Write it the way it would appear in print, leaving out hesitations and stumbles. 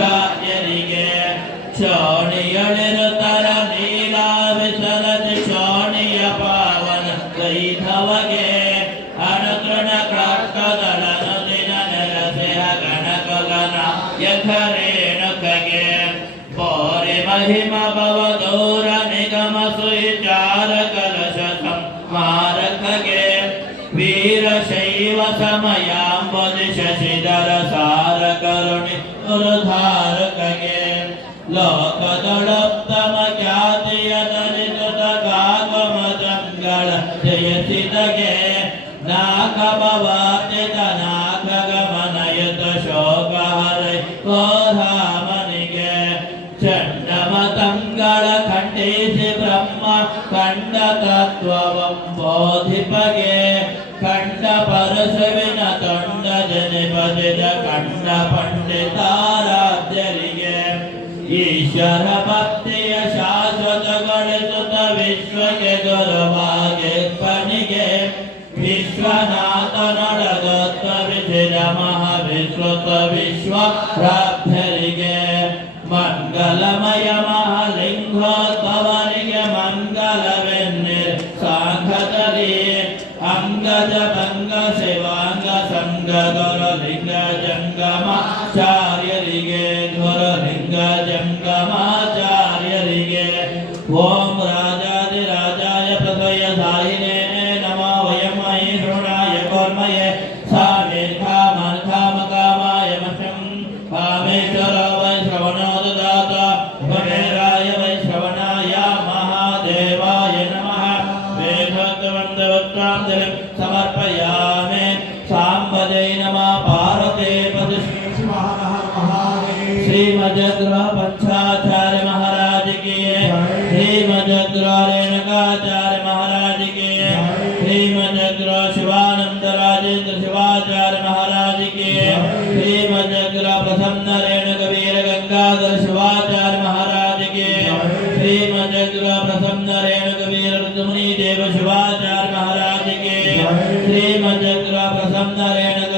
ಚಾರ್ಯರಿಗೆ ಶೋಣಿಯಳಿರುತ್ತರ ನೀಲಾವಿಸಲದ ಶೋಣಿಯ ಪಾವನ ವೈಧವಗೆ ಅನುಕೃಣ ಕ್ರಾಷ್ಟದಳ ನದಿನ ನೆಲಸೆಹ ಗಣಕಗನ ಯಥರೇಣುಕಗೆ ಪೋರೆ ಮಹಿಮ ಭವದೌರ ನಿಗಮ ಸುವಿಚಾರ ಕಲಶ ಸಂಹಾರಕಗೆ ವೀರಶೈವ ಸಮಯಾಂಬುಧಿ ಶಶಿಧರ ಸಾರ ಕರುಣಿ ಉರುಧಾರಕಗೆ ಲೋಕದೊಳೋತ್ತಮ ಖ್ಯಾತಿಯ ದಲಿತ ಕಾಗಮದಂಗಳ ಜಯಸಿದಗೆ ನಾಗಭವಾರ್ಜಿತ ನಾಗಗಮನಯುತ ಶೋಕಹರೈ ಕೋಧಾಮನಿಗೆ ಚಂಡಮತಂಗಳ ಖಂಡಿಸಿ ಬ್ರಹ್ಮ ಕಂಡ ತತ್ವವಂ ಬೋಧಿಪಗೆ ಕಂಡ ಪರಶವಿನ ತೊಂಡ ಜನಿಪದಿದ ಕಂಡ ಪಂಡಿತಾರಾಧ್ಯರಿಗೆ ಈಶ್ವರ ಭಕ್ತಿಯ ಶಾಶ್ವತಗೊಳಿಸುತ್ತ ವಿಶ್ವಕ್ಕೆ ಗುರುವಾಗಿ ಪನಿಗೆ ವಿಶ್ವನಾಥನೊಡಗತ್ವ ವಿಧಿರ ಮಹಾವಿಶ್ವತ ವಿಶ್ವರಾಧ್ಯರಿಗೆ ಮಂಗಲಮಯ ಮಹಾಲಿಂಗೋದ್ಭವನಿಗೆ ಮಂಗಲವೆನ್ನಿರ್ ಸಾಂಘದಲ್ಲಿ ಅಂಗಜ ಭಂಗ ಶಿವಾಂಗ ಸಂಗ ಗುರುಲಿಂಗ ಜಂಗಮಾಚಾರ್ಯರಿಗೆ ಗುರುಲಿಂಗ ಜಂಗಮಾಚಾರ್ಯರಿಗೆ ಓಂ ರಾಜಾದಿರಾಜಾಯ ಪ್ರಸಯ ಸಾಯಿನೇ ನಮೋ ವಯಂ ಮಹಿ ಶೃಣಾಯ ಕೋರ್ಮಯೇ ಸಾಮೇ ಕಾಮನ್ ಕಾಮಕಾಮಾಯ ಮಹಂ ಕಾಮೇಶ್ವರ ವೈ ಶ್ರವಣೋದದಾತ ಕುಬೇರಾಯ ವೈ ಶ್ರವಣಾಯ ಮಹಾದೇವಾಯ ನಮಃ ವೇದವಂತವತ್ರಾಂತರಂ ಸಮರ್ಪಯಾಮಿ ಸಾಂಬಜೈ ನಮಃ ಪಾರ್ವತೇ ಪದ श्रीमद्ग्रह पंचाचार्य महाराज की श्रीमद्ग्रह रेणुकाचार्य महाराज की श्रीमद्ग्रह शिवानंद राजेंद्र शिवाचार्य महाराज की श्रीमद्ग्रह प्रसन्न रेणुक वीर गंगाधर शिवाचार्य महाराज की श्रीमद्ग्रह प्रसन्न रेणुक वीर ऋतुमुनि देव शिवाचार्य महाराज की श्रीमद्ग्रह प्रसन्न रेणुक